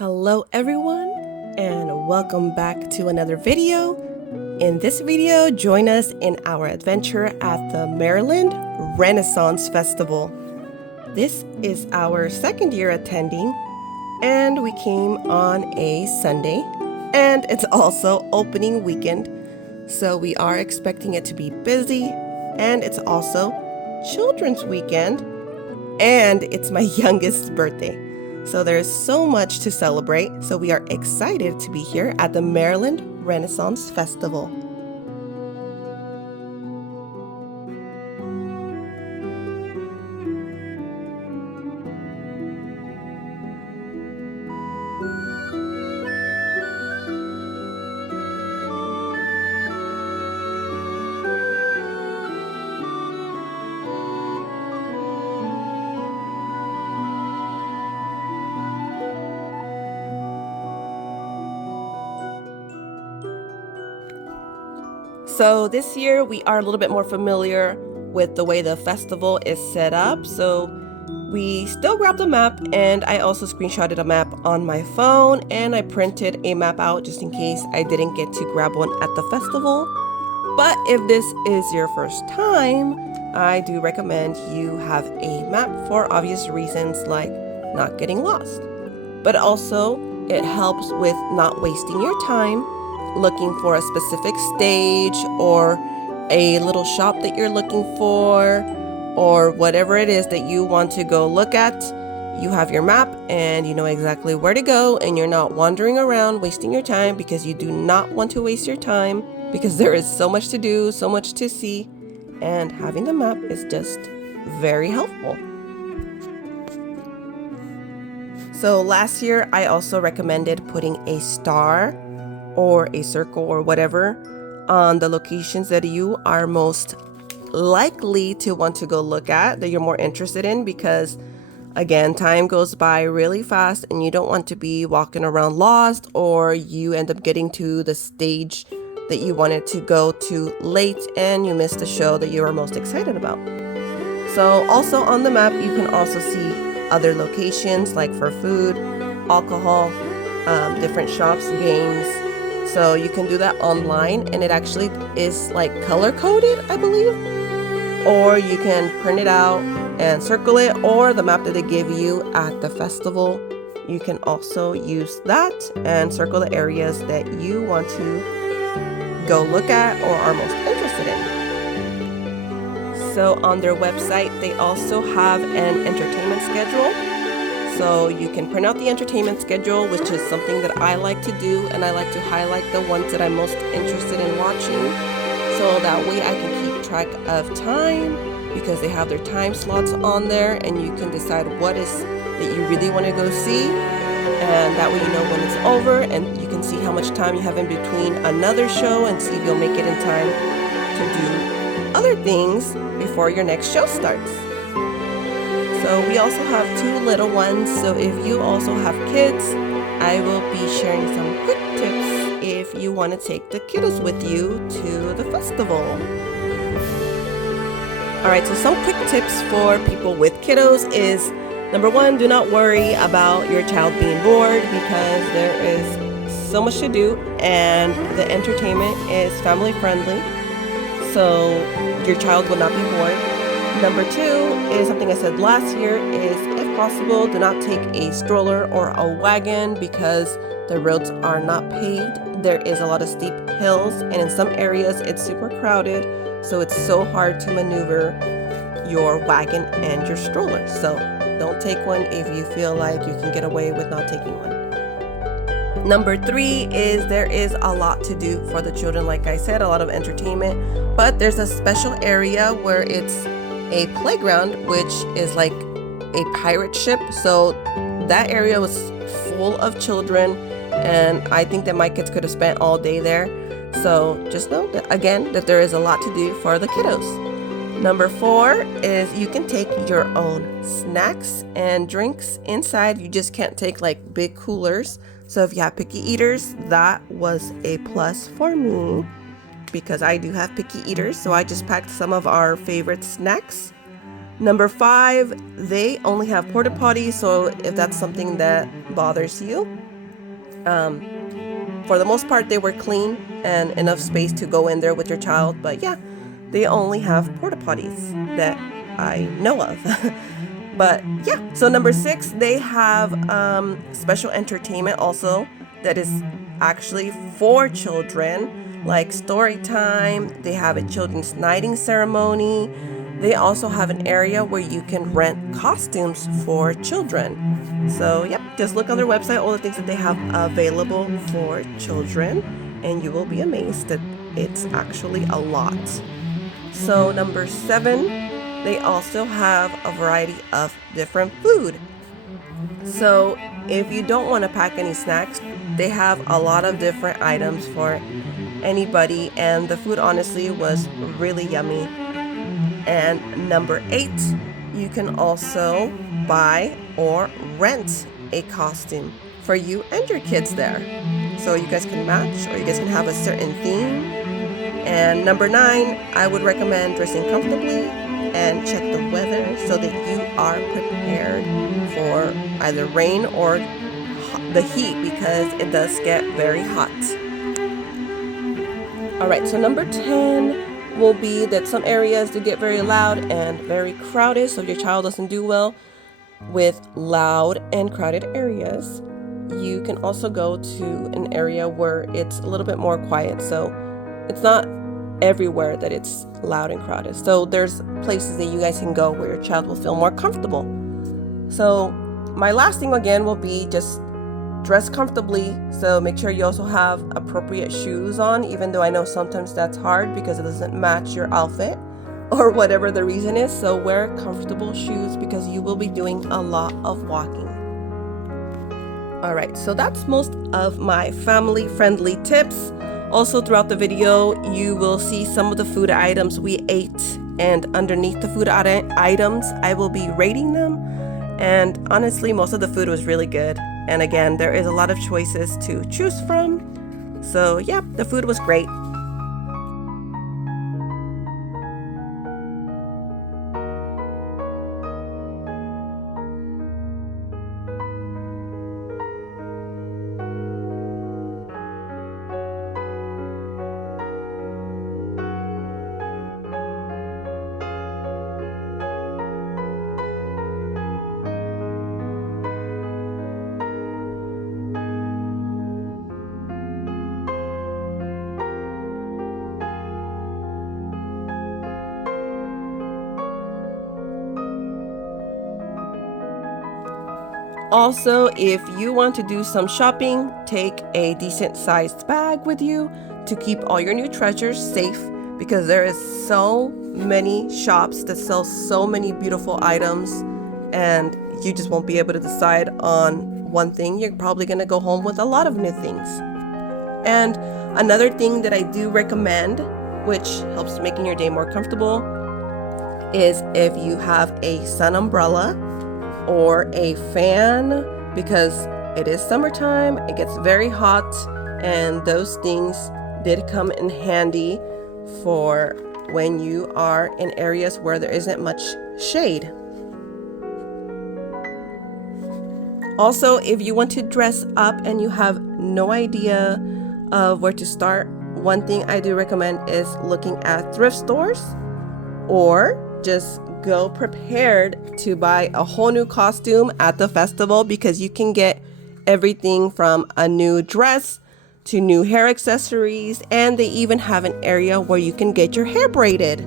Hello everyone, and welcome back to another video. In this video, join us in our adventure at the Maryland Renaissance Festival. This is our second year attending, and we came on a Sunday, and it's also opening weekend, so we are expecting it to be busy, and it's also Children's Weekend, and it's my youngest's birthday. So there's so much to celebrate, so we are excited to be here at the Maryland Renaissance Festival. So this year we are a little bit more familiar with the way the festival is set up. So we still grabbed a map, and I also screenshotted a map on my phone, and I printed a map out just in case I didn't get to grab one at the festival. But if this is your first time, I do recommend you have a map for obvious reasons like not getting lost. But also it helps with not wasting your time looking for a specific stage or a little shop that you're looking for, or whatever it is that you want to go look at. You have your map and you know exactly where to go, and you're not wandering around wasting your time, because you do not want to waste your time, because there is so much to do, so much to see, and having a map is just very helpful. So last year I also recommended putting a star or a circle or whatever on the locations that you are most likely to want to go look at, that you're more interested in, because again, time goes by really fast and you don't want to be walking around lost, or you end up getting to the stage that you wanted to go to late and you missed the show that you were most excited about. So also on the map you can also see other locations like for food, alcohol, different shops, games. So you can do that online, and it actually is like color coded, I believe. Or you can print it out and circle it, or the map that they give you at the festival. You can also use that and circle the areas that you want to go look at or are most interested in. So on their website, they also have an entertainment schedule. So you can print out the entertainment schedule, which is something that I like to do, and I like to highlight the ones that I'm most interested in watching, so that way I can keep track of time, because they have their time slots on there, and you can decide what is that you really want to go see, and that way you know when it's over, and you can see how much time you have in between another show and see if you'll make it in time to do other things before your next show starts. So we also have two little ones, so if you also have kids, I will be sharing some quick tips if you want to take the kiddos with you to the festival. Alright, so some quick tips for people with kiddos is, number one, do not worry about your child being bored, because there is so much to do and the entertainment is family friendly, so your child will not be bored. Number two is something I said last year, is if possible, do not take a stroller or a wagon, because the roads are not paved. There is a lot of steep hills, and in some areas it's super crowded, so it's so hard to maneuver your wagon and your stroller. So don't take one if you feel like you can get away with not taking one. Number three is there is a lot to do for the children. Like I said, a lot of entertainment, but there's a special area where it's a playground, which is like a pirate ship. So that area was full of children, and I think that my kids could have spent all day there. So just know that, again, that there is a lot to do for the kiddos. Number four is you can take your own snacks and drinks inside. You just can't take like big coolers. So if you have picky eaters, that was a plus for me, because I do have picky eaters. So I just packed some of our favorite snacks Number 5, they only have porta potties, so if that's something that bothers you, for the most part they were clean and enough space to go in there with your child. But yeah, they only have porta potties that I know of. But yeah, so number 6, they have special entertainment also that is actually for children, like story time. They have a children's knighting ceremony. They also have an area where you can rent costumes for children. So yep, just look on their website, all the things that they have available for children, and you will be amazed that it's actually a lot. So number 7, they also have a variety of different food. So if you don't want to pack any snacks, they have a lot of different items for anybody, and the food honestly was really yummy. And number 8, you can also buy or rent a costume for you and your kids there. So you guys can match, or you guys can have a certain theme. And number 9, I would recommend dressing comfortably and check the weather so that you are prepared for either rain or the heat, because it does get very hot. All right, so number 10 will be that some areas do get very loud and very crowded, so if your child doesn't do well with loud and crowded areas, you can also go to an area where it's a little bit more quiet. So it's not everywhere that it's loud and crowded. So there's places that you guys can go where your child will feel more comfortable. So my last thing again will be just dress comfortably. So make sure you also have appropriate shoes on, even though I know sometimes that's hard because it doesn't match your outfit or whatever the reason is. So wear comfortable shoes because you will be doing a lot of walking. All right, so that's most of my family-friendly tips. Also, throughout the video, you will see some of the food items we ate, and underneath the food items, I will be rating them. And honestly, most of the food was really good. And again, there is a lot of choices to choose from. So yeah, the food was great. Also, if you want to do some shopping, take a decent sized bag with you to keep all your new treasures safe, because there is so many shops that sell so many beautiful items and you just won't be able to decide on one thing. You're probably going to go home with a lot of new things. And another thing that I do recommend, which helps making your day more comfortable, is if you have a sun umbrella or a fan, because it is summertime, it gets very hot, and those things did come in handy for when you are in areas where there isn't much shade. Also, if you want to dress up and you have no idea of where to start, one thing I do recommend is looking at thrift stores, or just go prepared to buy a whole new costume at the festival, because you can get everything from a new dress to new hair accessories, and they even have an area where you can get your hair braided.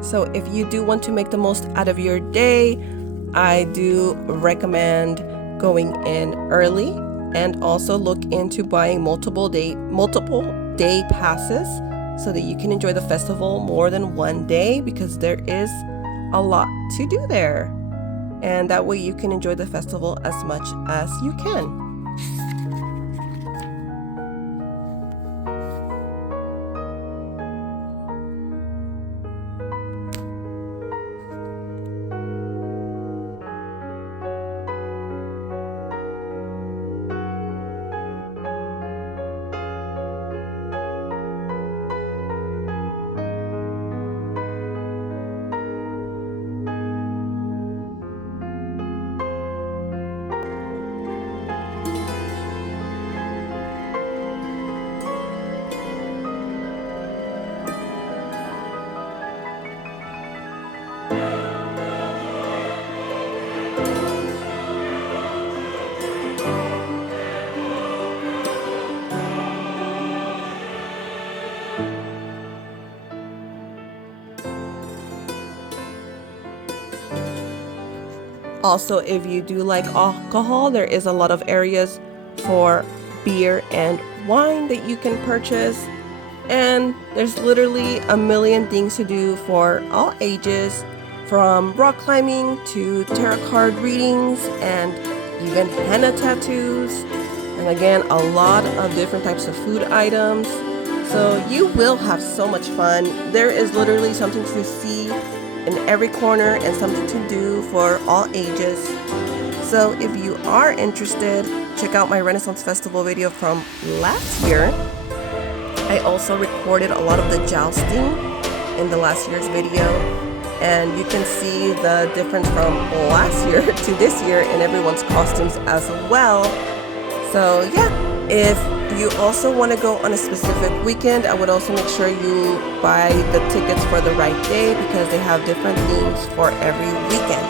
So if you do want to make the most out of your day, I do recommend going in early, and also look into buying multiple day passes so that you can enjoy the festival more than one day, because there is a lot to do there. and that way you can enjoy the festival as much as you can. Also, if you do like alcohol, there is a lot of areas for beer and wine that you can purchase. And there's literally a million things to do for all ages, from rock climbing to tarot card readings and even henna tattoos. And again, a lot of different types of food items. So you will have so much fun. There is literally something to see in every corner and something to do for all ages. So if you are interested, check out my Renaissance Festival video from last year. I also recorded a lot of the jousting in the last year's video, and you can see the difference from last year to this year in everyone's costumes as well. So yeah, if you also want to go on a specific weekend, I would also make sure you buy the tickets for the right day, because they have different themes for every weekend.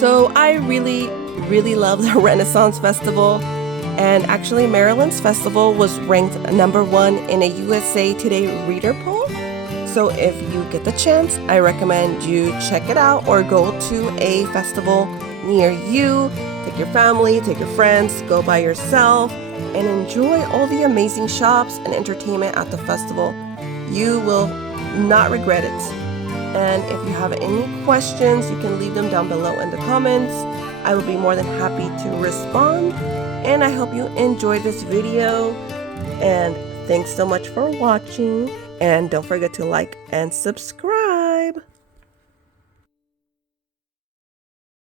So I really love the Renaissance Festival, and actually Maryland's festival was ranked #1 in a USA Today reader poll. So if you get the chance, I recommend you check it out or go to a festival near you. Take your family, take your friends, go by yourself, and enjoy all the amazing shops and entertainment at the festival. You will not regret it. And if you have any questions, you can leave them down below in the comments. I will be more than happy to respond. And I hope you enjoyed this video. And thanks so much for watching. And don't forget to like and subscribe.